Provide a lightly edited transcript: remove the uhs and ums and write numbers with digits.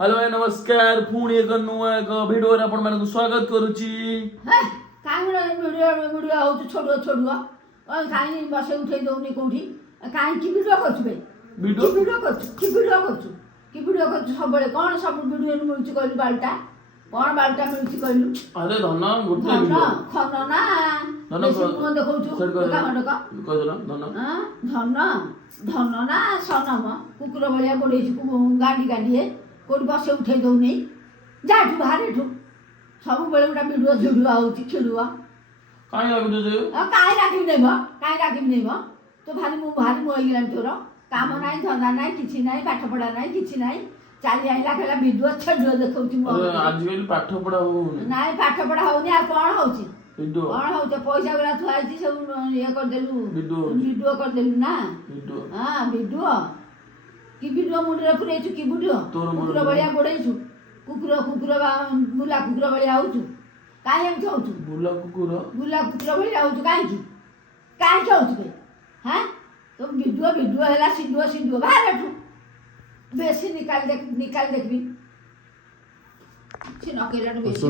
hello नमस्कार पुणी एक नुआ एक भिडियो आपण मानक स्वागत करूची काय वीडियो वीडियो आउट छोडो छोडो काय बसे उठे दउनी कोठी काय की वीडियो करछु बे वीडियो करछु सबले कोन सब वीडियो मिलुची कहलु बालटा कोन बालटा मिलुची कहलु अरे धन गोटे वीडियो खन ना धन को देखौछु कहला धन धन ना सनम कुकुर भलिया गोडेछि गाडी गाडी कोठी बसे उठे दउनी जाठु भारेठु सब बेले गोटा वीडियो झुडु आउची खेलुआ काय लागु जे काय राखिब नै भा तो भारी मोइ गेलान तोर काम नाइ धंदा नाइ किछि नाइ पाठ पढा नाइ किछि नाइ चाली आइला खेला वीडियो छडो देखौची मो आज बेल पाठ पढा हो नाइ पाठ पढा होनी आ कोन होची वीडियो कोन होचे पैसा गुला थुआइची सब ये कर देलु वीडियो कर देलु ना वीडियो हां वीडियो की वीडियो मुंडे पुरेछु की वीडियो कुकुर बलिया गोडेछु कुकुर बुला कुकुर बलिया आउछु काय एम छौछु बुला कुकुर बलिया आउछु काय छौछु बे हां तो वीडियो हैला सिंधु बाहर बेसी निकाल देखबी छी नकेला बेसी